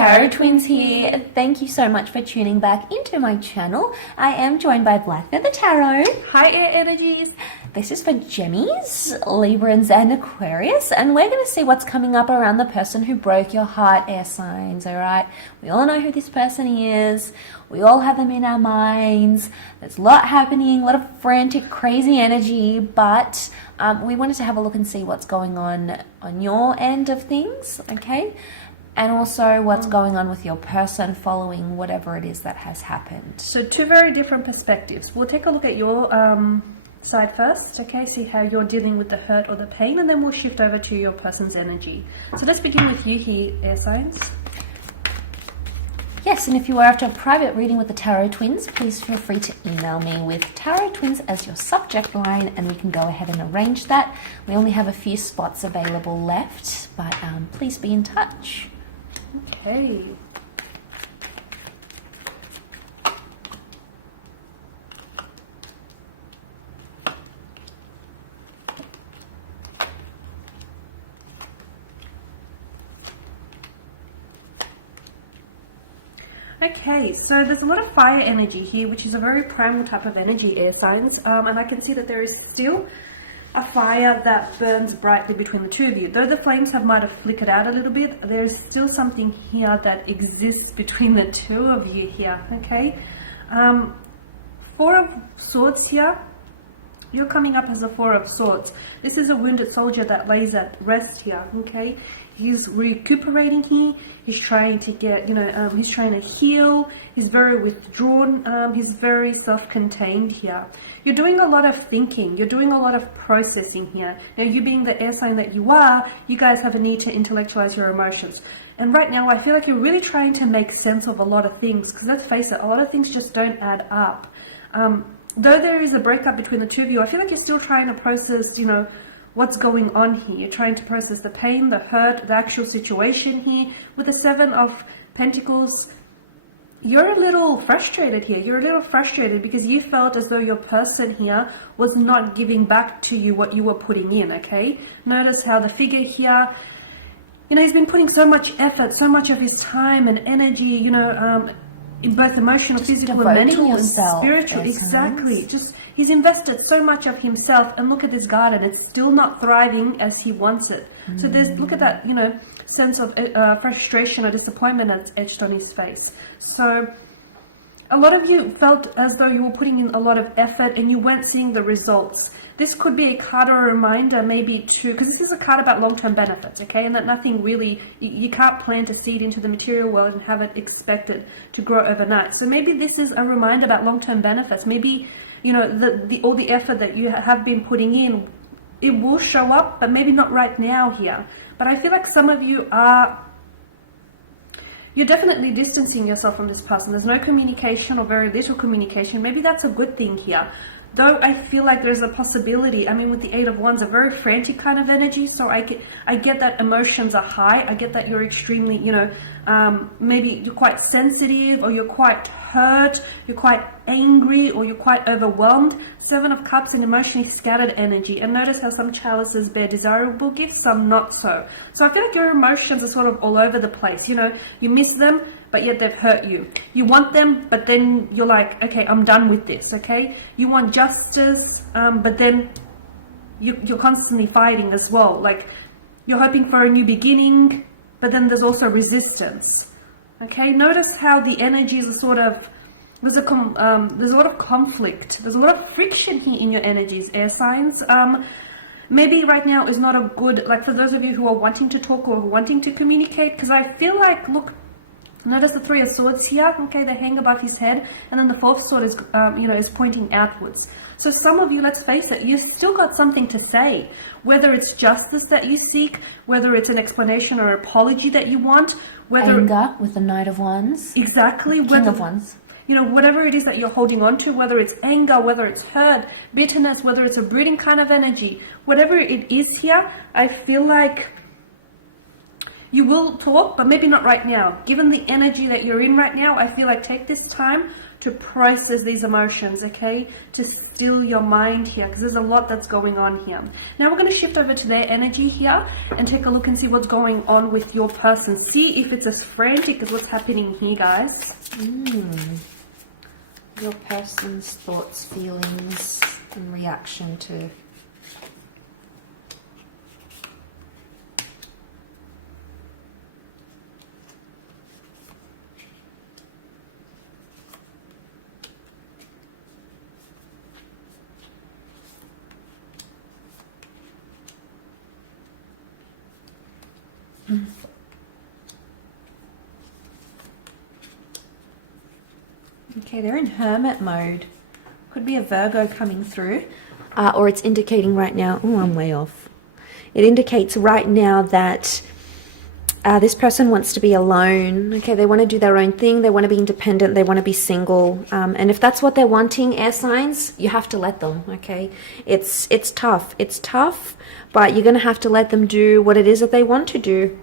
Tarot Twins here. Thank you so much for tuning back into my channel. I am joined by Blackfeather Tarot. Hi Air Energies. This is for Gemmies, Librans and Aquarius, and we're going to see what's coming up around the person who broke your heart, air signs, alright? We all know who this person is. We all have them in our minds. There's a lot happening, a lot of frantic, crazy energy, but we wanted to have a look and see what's going on your end of things, okay? And also what's going on with your person following whatever it is that has happened. So two very different perspectives. We'll take a look at your side first, okay? See how you're dealing with the hurt or the pain, and then we'll shift over to your person's energy. So let's begin with you here, air signs. Yes, and if you are after a private reading with the Tarot Twins, please feel free to email me with Tarot Twins as your subject line, and we can go ahead and arrange that. We only have a few spots available left, but please be in touch. Okay. Okay, so there's a lot of fire energy here, which is a very primal type of energy, air signs, and I can see that there is still a fire that burns brightly between the two of you. Though the flames might have flickered out a little bit, there's still something here that exists between the two of you here, okay? Four of Swords here. You're coming up as a Four of Swords. This is a wounded soldier that lays at rest here, okay? He's recuperating here. He's trying to get, he's trying to heal. He's very withdrawn. He's very self-contained here. You're doing a lot of thinking. You're doing a lot of processing here. Now, you being the air sign that you are, you guys have a need to intellectualize your emotions. And right now, I feel like you're really trying to make sense of a lot of things. Because let's face it, a lot of things just don't add up. Though there is a breakup between the two of you, I feel like you're still trying to process, what's going on here. You're trying to process the pain, the hurt, the actual situation here. With the Seven of Pentacles, you're a little frustrated here. You're a little frustrated because you felt as though your person here was not giving back to you what you were putting in, okay? Notice how the figure here, he's been putting so much effort, so much of his time and energy, in both emotional, just physical, and mental, and spiritual. Exactly. Just he's invested so much of himself, and look at this garden; it's still not thriving as he wants it. So look at that, sense of frustration or disappointment that's etched on his face. So a lot of you felt as though you were putting in a lot of effort, and you weren't seeing the results. This could be a card or a reminder maybe because this is a card about long-term benefits, okay? And that nothing really, you can't plant a seed into the material world and have it expected to grow overnight. So maybe this is a reminder about long-term benefits. Maybe, all the effort that you have been putting in, it will show up, but maybe not right now here. But I feel like some of you you're definitely distancing yourself from this person. There's no communication or very little communication. Maybe that's a good thing here. Though I feel like there's a possibility, with the Eight of Wands, a very frantic kind of energy, so I get that emotions are high. I get that you're extremely, maybe you're quite sensitive, or you're quite hurt, you're quite angry, or you're quite overwhelmed. Seven of Cups and emotionally scattered energy. And notice how some chalices bear desirable gifts, some not so. So I feel like your emotions are sort of all over the place. You miss them, but yet they've hurt you. You want them, but then you're like, okay, I'm done with this, okay? You want justice, but then you're constantly fighting as well. Like, you're hoping for a new beginning, but then there's also resistance, okay? Notice how the energies are sort of, there's a lot of conflict. There's a lot of friction here in your energies, air signs. Maybe right now is not a good, like for those of you who are wanting to talk or wanting to communicate, because I feel like, look, notice the Three of Swords here, okay, they hang above his head, and then the Fourth Sword is, is pointing outwards. So some of you, let's face it, you've still got something to say, whether it's justice that you seek, whether it's an explanation or apology that you want, whether... Anger with the Knight of Wands. Exactly. King of Wands. Whatever it is that you're holding on to, whether it's anger, whether it's hurt, bitterness, whether it's a brooding kind of energy, whatever it is here, I feel like you will talk, but maybe not right now. Given the energy that you're in right now, I feel like take this time to process these emotions, okay? To still your mind here, because there's a lot that's going on here. Now we're going to shift over to their energy here and take a look and see what's going on with your person. See if it's as frantic as what's happening here, guys. Your person's thoughts, feelings, and reaction to... Okay, they're in hermit mode. Could be a Virgo coming through. Or it's indicating right now... Oh, I'm way off. It indicates right now that this person wants to be alone. Okay, they want to do their own thing. They want to be independent. They want to be single. And if that's what they're wanting, air signs, you have to let them, okay? It's tough. It's tough, but you're going to have to let them do what it is that they want to do.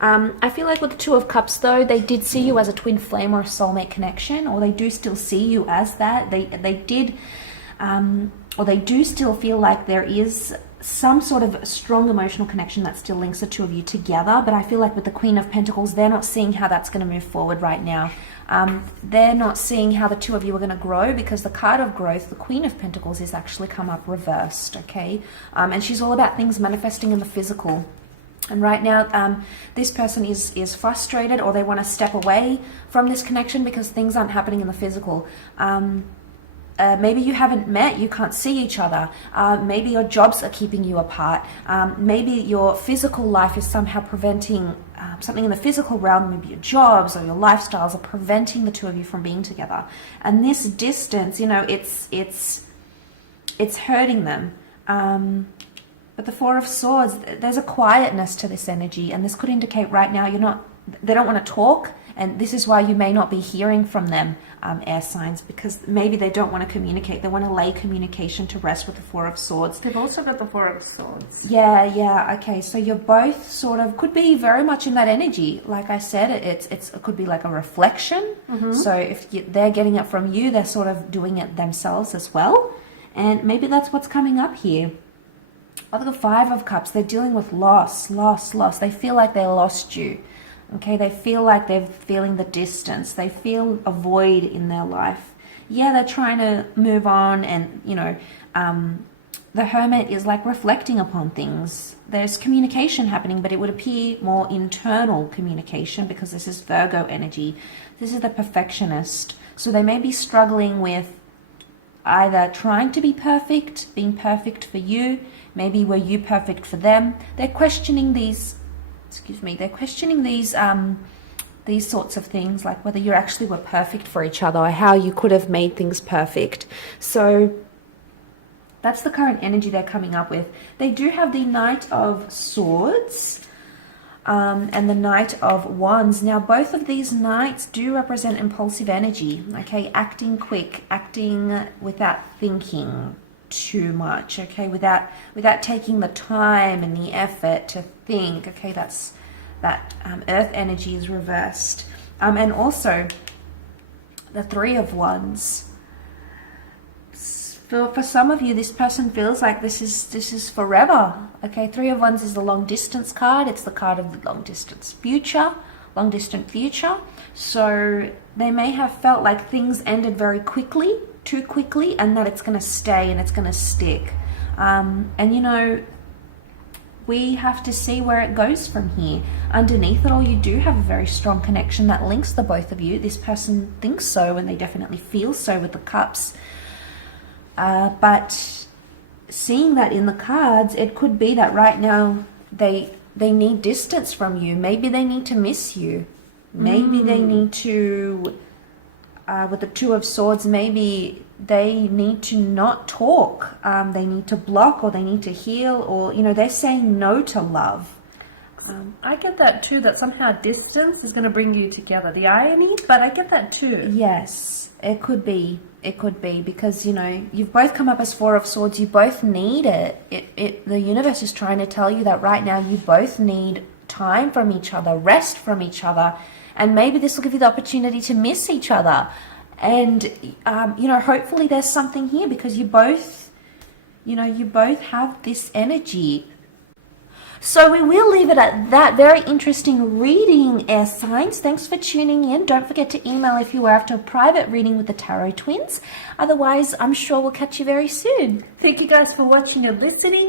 I feel like with the Two of Cups, though, they did see you as a twin flame or a soulmate connection, or they do still see you as that. They did, or they do still feel like there is some sort of strong emotional connection that still links the two of you together. But I feel like with the Queen of Pentacles, they're not seeing how that's going to move forward right now. They're not seeing how the two of you are going to grow, because the card of growth, the Queen of Pentacles, is actually come up reversed, okay? And she's all about things manifesting in the physical. And right now, this person is frustrated, or they want to step away from this connection because things aren't happening in the physical. Maybe you haven't met, you can't see each other. Maybe your jobs are keeping you apart. Maybe your physical life is somehow preventing something in the physical realm. Maybe your jobs or your lifestyles are preventing the two of you from being together. And this distance, you know, it's hurting them. But the Four of Swords, there's a quietness to this energy, and this could indicate right now they don't want to talk, and this is why you may not be hearing from them, air signs, because maybe they don't want to communicate. They want to lay communication to rest with the Four of Swords. They've also got the Four of Swords. Yeah, okay, so you're both sort of, could be very much in that energy. Like I said, it could be like a reflection. So if they're getting it from you, they're sort of doing it themselves as well, and maybe that's what's coming up here. Of the Five of Cups, they're dealing with loss. They feel like they lost you. Okay, they feel like they're feeling the distance. They feel a void in their life. Yeah, they're trying to move on, and, you know, the Hermit is like reflecting upon things. There's communication happening, but it would appear more internal communication, because this is Virgo energy. This is the perfectionist. So they may be struggling with either trying to be perfect, being perfect for you. Maybe were you perfect for them? They're questioning these, they're questioning these sorts of things, like whether you actually were perfect for each other, or how you could have made things perfect. So that's the current energy they're coming up with. They do have the Knight of Swords and the Knight of Wands. Now, both of these knights do represent impulsive energy, okay? Acting quick, acting without thinking too much, okay, without taking the time and the effort to think, okay. That earth energy is reversed, and also the Three of Wands. For some of you, this person feels like this is forever, okay. Three of Wands is the long distance card. It's the card of the long distant future. So they may have felt like things ended very quickly, too quickly, and that it's going to stay and it's going to stick. And you know, we have to see where it goes from here. Underneath it all, you do have a very strong connection that links the both of you. This person thinks so, and they definitely feel so with the cups. But seeing that in the cards, it could be that right now they need distance from you. Maybe they need to miss you. Maybe they need to, with the Two of Swords, maybe they need to not talk. They need to block, or they need to heal, or, you know, they're saying no to love. I get that too, that somehow distance is going to bring you together. The irony, but I get that too. Yes, it could be. It could be, because, you know, you've both come up as Four of Swords. You both need it. The universe is trying to tell you that right now you both need time from each other, rest from each other, and maybe this will give you the opportunity to miss each other. And, you know, hopefully there's something here because you both, you know, you both have this energy. So we will leave it at that. Very interesting reading, air signs. Thanks for tuning in. Don't forget to email if you are after a private reading with the Tarot Twins. Otherwise, I'm sure we'll catch you very soon. Thank you guys for watching and listening.